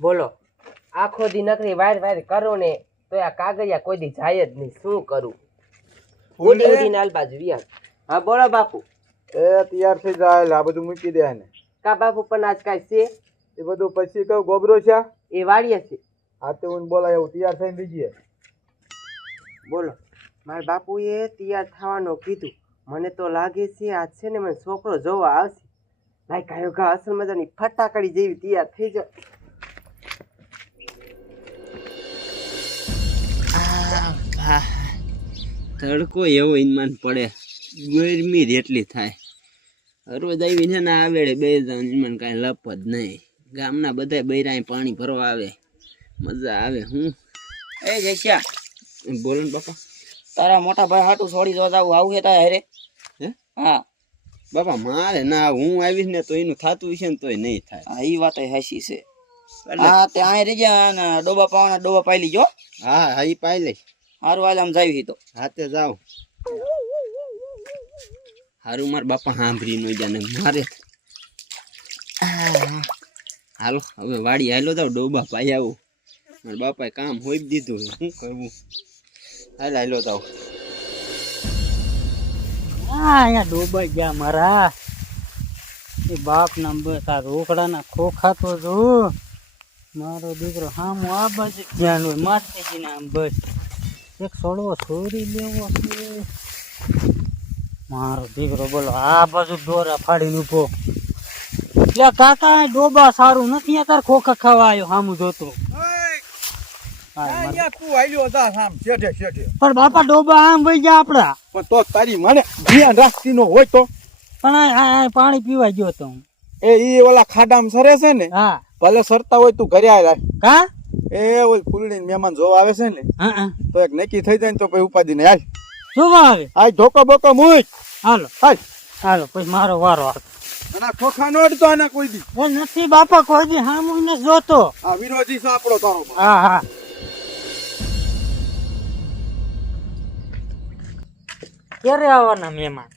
બોલો આખો દી નકરી વાયર વાયર કરો ને તો આ કાગળિયા કોઈ દી જાય જ નહીં. શું કરું? ઉડી? ઉડી નાલ બાજુ વિયા હા બોલો બાપુ. એ તૈયાર થઈ જાય આ બધું મૂકી દે ને કા બાપુ પણ આજ કાંઈ છે? એ બધું પછી કહું ગોબરો છે એ વાળીએ છે. આ તો હું બોલાય એવું તૈયાર થઈને દીજીએ બોલો મારા બાપુએ તૈયાર થવાનું કીધું. મને તો લાગે છે આજ છે ને મને છોકરો જોવા આવશે. ભાઈ કાયો કા અસલ મજાની ફટાકડી જેવી તૈયાર થઈ જાય તડકો એવો ઇનમાન પડે. ગરમી જેટલી થાય. રોજ આવી છે ને આ વેળે બે જણ ઈનમાન કાંઈ લપ જ નહીં. ગામના બધા બૈરાય પાણી ભરવા આવે. મજા આવે હું? એ જયસ્યા બોલો ને બાપા. તારા મોટા ભાઈ હાટું છોડી દો જાવું આવું છે તારે હરે? હે? હા. બાપા મારે ના હું આવીશ ને તો એનું થતું હશે ને તોય નહીં થાય. હા એ વાત હાસી છે. હા તે અહીં રહી ગયા ડોબા પાવાના ડોબા પાઈ લીજો. હા હા એ પાઈ લઈશ. હારું હાલ આમ જાવી તો. હાથે જાવ. હારું માર બાપા સાંભળી નો જાને. મારે. હાલો હવે વાડી હાલો જાવ ડોબા પાઈ આવું. મારા બાપાએ કામ હોય દીધું શું કરવું? હાલ હાલો જાવ. હા અહીંયા ડોબા ગયા મારા. એ બાપ નંબર બસ આ રોકડાના ખોખા તો જો. મારો દીકરો હામો આ બાજુ જ ધ્યાન હોય માતાજી ના આમ બસ. એક છોડવો છોરી લેવો છે. મારો દીકરો બોલો આ બાજુ દોરા ફાડીને ઊભો. એટલે કાકા ડોબા સારું નથી અત્યારે તાર ખોખા ખાવા આવ્યો સામું જોતો. પણ બાપા ડોબા આમ વહી ગયા આપડા. પણ તો તારી મને ધ્યાન રાખતી નો હોય તો. પણ પાણી પીવા ગયો તો એ ઈ ઓલા ખાડામાં સરે છે ને હા. ભલે સરતા હોય તું ઘરે રાખ. કા? એ ઓલ ફૂલડી મહેમાન જોવા આવે છે ને હા હા. તો એક નક્કી થઈ જાય ને તો પછી ઉપાધિ ને હાલ. જોવા આવે? આ ધોકો બોકો મૂક. હાલો. હાલ. હાલો પછી મારો વારો આવે. અને ખોખા નો અડતો આના કોઈ દી. એ નથી બાપા કોઈ દી હામું મુઈને જોતો. આ વિરોધી છે આપણો તારો હા હા. ક્યારે આવવાના મહેમાન?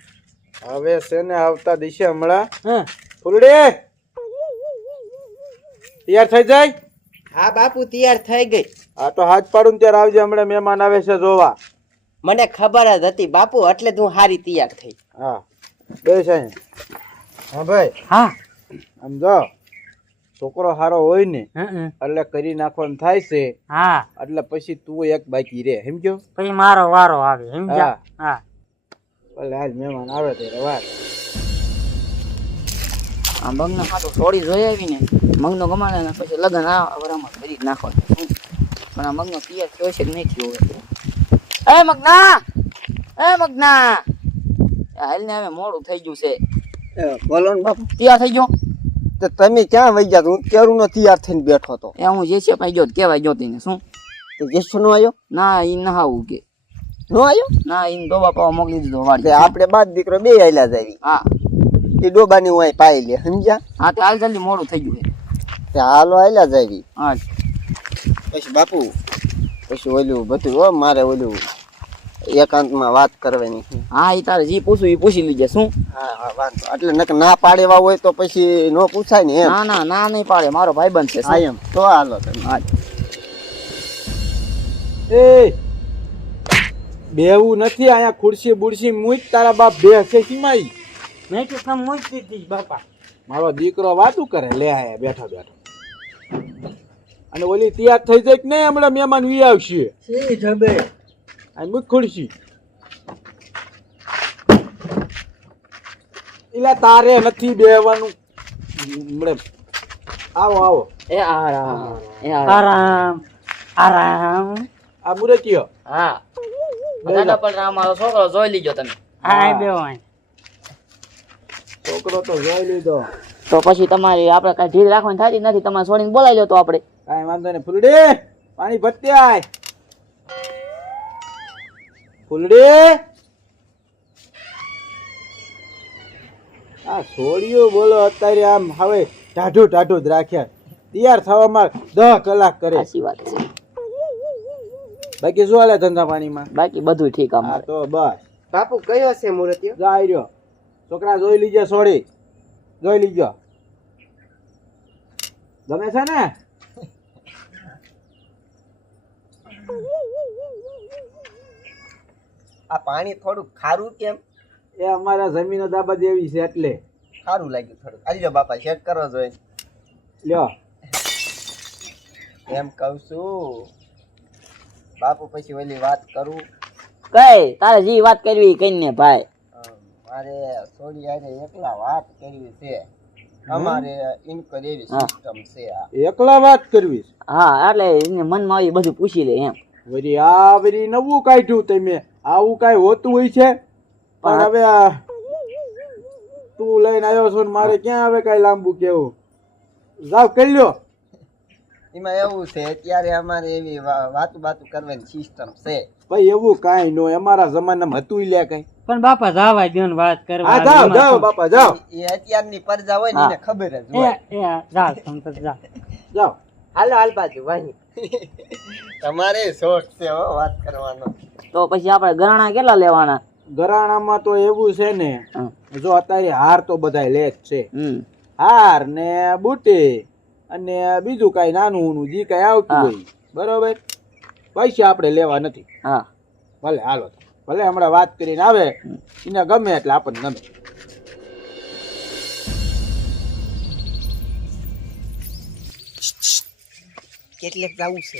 હવે છે ને આવતા દિશે હમણાં. હા. ફૂલડી તૈયાર થઈ જાય? હા બાપુ તૈયાર થઈ ગઈ. આ તો હાથ પાડું ત્યારે આવજે હમણાં મહેમાન આવે છે જોવા. મને ખબર જ હતી બાપુ એટલે તું હું હારી તૈયાર થઈ. હા. બેસ અહીંયા હા ભાઈ. હા. આમ જો છોકરો હારો હોય ને. એટલે કરી નાખવાનું થાય છે. હા. એટલે પછી તું એક બાકી રે સમજો પછી મારો વારો આવે સમજ્યા? હા. ભલે હાલ મહેમાન આવે ત્યારે વાત. આ મગનો હાટું થોડી જોઈ આવી ને મગનો ગમાડે ને પછી લગ્ન આ વરામાં કરી જ નાખો પણ આ મગનો તૈયાર થયો છે કે નહીં થયો હોય એ મગના! એ મગના! હાલ ને હવે મોડું થઈ ગયું છે. બોલો ને બાપુ. તૈયાર થઈ ગયો? તો તમે ક્યાં વહી ગયા હું કેરું નો તૈયાર થઈને બેઠો હતો એ હું જે છે પાઈ ગયો કેવાય ગયો તીને શું? તો જેસો નો આવ્યો ના ઈ ના આવું કે. નો આવ્યો ના ઈ ડોબા પાવા મોકલી દીધો વાડી આપણે બાદ દીકરો બે આયલા જાવી હા. એ ડોબાની હું અહીં પાઈ લે સમજ્યા? હા તો હાલ જલ્દી મોડું થઈ ગયું છે. તે હાલો આયલા જાવી હા પછી બાપુ પછી ઓલું બધું હો મારે ઓલું એકાંતમાં વાત કરવાની છે. હા એ તારે જે પૂછું એ પૂછી લીજે શું? હા હા વાંધો. એટલે નક ના પાડેવા હોય તો પછી નો પૂછાય ને એમ. ના ના ના નહીં પાડે મારો ભાઈ બનશે હા એમ. તો હાલો તમે. હા એ બેવું નથી અહીંયા ખુરશી બુરશી મૂજ તારા બાપ બે છે સીમાઈ મેં તો તમે મૂકી દીધી બાપા. મારો દીકરો વાતું કરે લે આયા બેઠો બેઠો. અને ઓલી તૈયાર થઈ જાય કે નહીં હમણાં મહેમાન વી આવશે. સી જબે? આ મુખ ખુરશી. એલા તારે નથી બેવાનું હમણે. આવો આવો. એ આરામ એ આરામ. આરામ આ મુરતીયો હા. બધાના પણ રામ આવો છોકરો જોઈ લીજો તમે. હા બે વાય છોકરો તો જોઈ લીધો. તો પછી તમારી આપણે કાંઈ ઢીલ રાખવાની થતી નથી તમારે છોડીને બોલાવી લો તો આપણે. કાંઈ વાંધો નહીં. ફૂલડી પાણી ભરતી આય. ફૂલડી. આ છોડ્યું બોલો અત્યારે આમ હવે ટાઢું ટાઢું જ રાખ્યા. તૈયાર થવામાં દહ કલાક કરે. સાચી વાત છે. બાકી શું હાલે ધંધા પાણીમાં? બાકી બધું ઠીક હા અમારે તો બસ. બાપુ કયો છે મુરતિયો જાય રહ્યો છોકરા જોઈ લીજે સોડી જોઈ લીજો. ગમે છે ને? આ પાણી થોડું ખારું કેમ? એ અમારા જમીનો દાબા દેવી છે એટલે. ખારું લાગ્યું થોડું આલ્યો બાપા ચેક કરો જોઈએ લ્યો. એમ કહું છું બાપુ પછી ઓલી વાત કરું. કઈ? તારે જે વાત કરવી કઈ ને ભાઈ? મારે સોડી આજે એકલા વાત કરવી છે. અમારે ઇન્કર એવી સિસ્ટમ છે આ. એકલા વાત કરવી છે. હા એટલે એને મનમાં આવી બધું પૂછી લે એમ. વરી આ વળી નવું કાઢ્યું તમે. આવું કાંઈ હોતું હોય છે? પણ હવે આ તું લઈને આવ્યો છો ને મારે ક્યાં આવે કાંઈ લાંબુ કેવું? જાવ કરી લ્યો. એમાં એવું છે અત્યારે અમારે એવી વાતું બાતું કરવાની સિસ્ટમ છે. ભાઈ એવું કાંઈ નો અમારા જમાનામાં હતું લે કાંઈ. પણ બાપા જાવા દો ને વાત કરવા એમાં જાઓ બાપા જાઓ. એ અત્યારની પ્રજા હોય ને એને ખબર જ હોય. એ જા સંતોષ જા જાઓ. હાલો હાલ બાજુ વાહી. તમારે શોખ છે હો વાત કરવાનો. તો પછી આપણે ગરાણા કેટલા લેવાના? ગરાણામાં તો એવું છે ને જો અત્યારે હાર તો બધા લે જ છે. હમ. હાર ને બુટી અને બીજું કઈ નાનું ઊનું જે કઈ આવતું. હોય. બરોબર? પૈસા આપણે લેવા નથી. હા. ભલે હાલો. તો. ભલે હમણાં વાત કરીને આવે એને ગમે એટલે આપણને ગમે. કેટલેક જવું છે.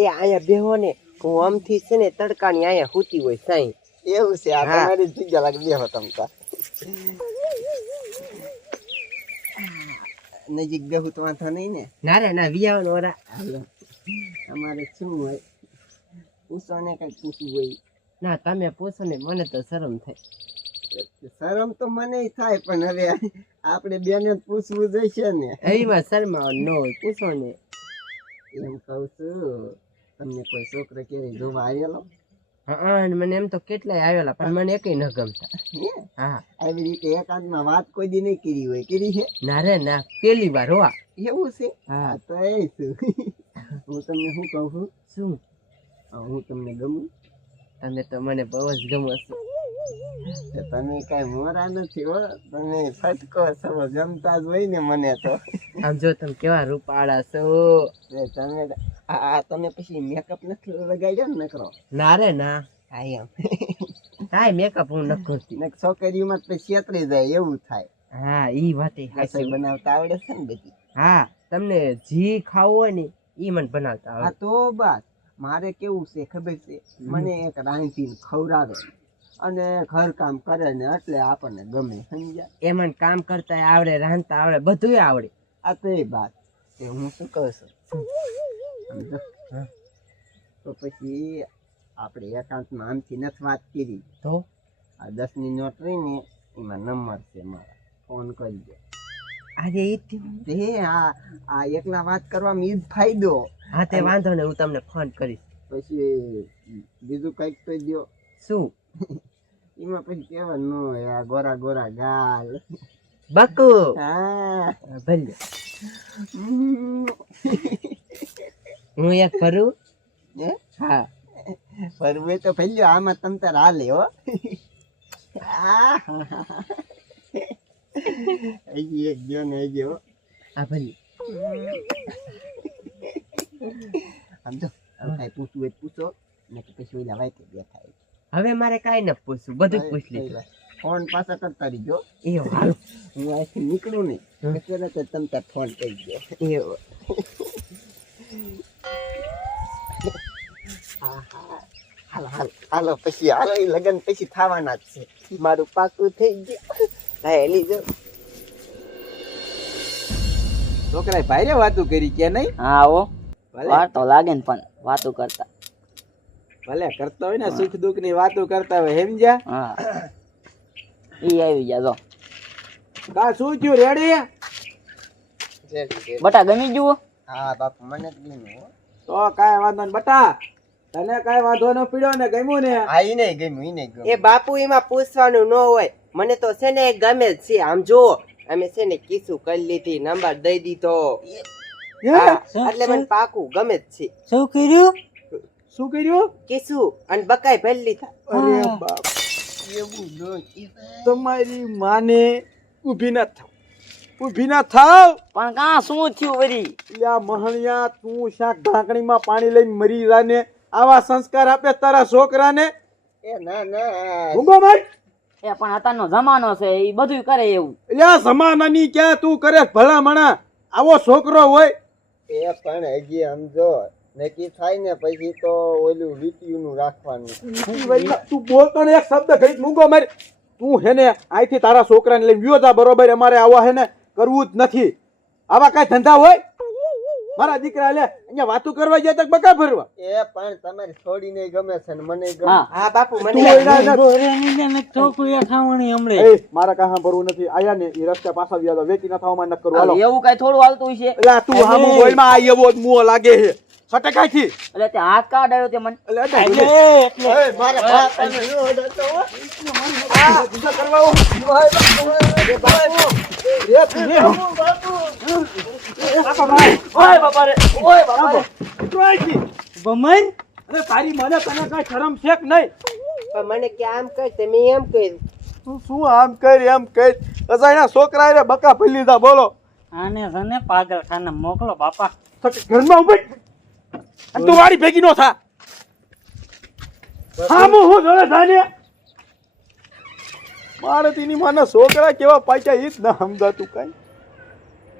એ અહીંયા બેહો ને હું આમથી છે ને તડકાની અહીંયા હુતી હોય સાઈ. એવું છે આ તમારી જગ્યા લાગે બેહો તમતા નજીક બેહું તો વાંધો નહીં ને. ના રે ના વિયાવાનો રા અમારે શું હોય? પૂછો ને કઈ પૂછવું હોય. ના તમે પૂછો ને મને તો શરમ થાય. શરમ તો મને થાય પણ હવે આપણે બેને જ પૂછવું જોઈશે ને. એમાં શરમાવ ન હોય પૂછો ને. એમ કહું છું તમને કોઈ છોકરો કેવી જોવા આવેલો? હા મને એમ તો કેટલાય આવેલા પણ મને એકય ન ગમતા. હા? આવી રીતે એકાંતમાં વાત કોઈ દી નહીં કરી હોય કરી છે ના રે ના પેલી વાર હોવા એવું છે? હા. તો એ શું હું તમને શું કહું છું? શું? હું તમને ગમું? તમે તો મને બહુ જ ગમો છો. તમે કઈ મોરા નથી હો તમે ફટકો છો ગમતા જ હોય ને મને તો. આમ જો તમે કેવા રૂપાળા છો. તમે આ તમે પછી મેકઅપ નથી લગાડ્યો ને નકરો? ના રે ના. હા એમ. હા મેકઅપ હું ન કરતી. છોકરીઓમાં તો પછી છેતરી જાય એવું થાય. હા ઈ વાત હાસી બનાવતા આવડે છે ને બધી? હા તમને જી ખાવું હોય ને ઈ મને બનાવતા આવડે. હા તો બસ. મારે કેવું છે ખબર છે? મને એક રાંધીને ખવડાવે. અને ઘર કામ કરે ને એટલે આપણને ગમે સમજ્યા? એમાં કામ કરતા આવડે રાંધતા આવડે બધું આવડે. આ તો એ વાત કે હું શું કહું છું? તો પછી આપણે એકાંતમાં આમથી નથી વાત કરી. તો? આ દસની નોટ રહી ને એમાં નંબર છે મારા. ફોન કરજો. આજે એ આ આ એકલા વાત કરવામાં એ જ ફાયદો. હા તે વાંધો ને હું તમને ફોન કરીશ. પછી બીજું કંઈક તો દો શું? એમાં પછી કેવાનું ન હોય આ ગોરા ગોરા ગાલ. બકુ. હા. ભલે. હું એક ભરું હા? ભરવું તો ભલ્યો આમાં તમ તાર હાલે હો. આ એક ગયો ને ગયો હો. આ ભલે. આમ જો હવે કાંઈ પૂછવું હોય તો પૂછો ને પછી ઓલા વાઈકે બેઠા હવે મારે કાંઈ ન પૂછવું બધું પૂછ લીધું. ફોન પાછા કરતા રહીજો. એ હાલો. હું અહીંથી નીકળું નહીં. તરત તમે ત્યાં ફોન કરી દો. એવો. હાલો હાલો. હાલો પછી હાલો એ લગ્ન પછી થવાના જ છે. મારું પાકું થઈ ગયું. હા એલી જો છોકરાએ ભાઈ વાતું કરી કે નહીં? હા ભલે વાર તો લાગે ને પણ વાતો કરતા. ભલે કરતા હોય ને સુખ દુઃખની વાતો કરતા હોય સમજ્યા? હા. ઈ આવી જા જો. કા શું થયું રેડી? બટા ગમી જુઓ હા? બાપુ મને જ ગમ્યું તો કાય વાંધો ને બટા તને કાય વાંધો ન પીડ્યો ને ગમ્યું ને? હા ઈ નહીં ગમ્યું ઈ નહીં ગમ્યું. એ બાપુ એમાં પૂછવાનું ન હોય. મને તો છે ને ગમે જ છે. આમ જો અમે છે ને કીસું કરી લીધી નંબર દઈ દીધો. એટલે મને પાકું ગમે જ છે. શું કર્યું? શું કર્યું? કીસું અને બકાઈ ભરી લીધા. અરે બાપ તમારી માને ઊભી ના થાવ. ઊભી ના થાવ. પણ કા શું થયું વરી લ્યા મહણિયા તું શાક ઢાંકણીમાં પાણી લઈને મરી જાને આવા સંસ્કાર આપે તારા છોકરાને? એ ના ના. ઊંઘો મત એ પણ અત્યારનો જમાનો છે એ બધું કરે એવું. એટલે જમાનાની ક્યાં તું કરે ભલા મણા આવો છોકરો હોય એ પણ હજી સમજો નક્કી થાય ને પછી તો ઓલું વીટીયું નું રાખવાનું. તું બોલતો ને એક શબ્દ કઈ મૂંગો મારી. તું હેને અહીંથી તારા છોકરાને લઈને વ્યો જા બરોબર, અમારે આવા હેને કરવું જ નથી. આવા કાંઈ ધંધા હોય? મારા દીકરા લે અહીંયા વાતો કરવા ગયા તક બકા ભરવા? એ પણ તમારી છોડીને ગમે છે ને મને ગમે. હા. બાપુ મને બોરેની ને ખાવણી હમણે. એ મારા કાહા ભરવું નથી. આયા ને એ રસ્તા પાછા વ્યા તો વેચી ના થવામાં ન કરું હાલો એવું કઈ થોડું હાલતું છે એટલે તું હામું બોલમાં આ એવો જ મુઓ લાગે છે. સટકાઈથી એટલે તે હાથ કાઢ આવ્યો તે મને? એટલે એટલે. એટલે મારા બાપાને ન અડતો હો. આ. ઓય બાપા રે ઓય બાપા. રે બમઈ અરે તારી મને તને કાંઈ શરમ છે કે નહીં? પણ મને કે આમ કહે તમે એમ કહે તું શું આમ કરી એમ કરી અજાણ્યા છોકરા રે બકા ભલી લીધા બોલો. આને છે પાગલ પાગલખાને મોકલો બાપા. ઘરમાં ઊભી અને તું વાડી ભેગી નો થા. હા, હું હું જોડે થાને મારે તેની માના છોકરા કેવા પાછા ઈ જ ના સમજાતું કાંઈ.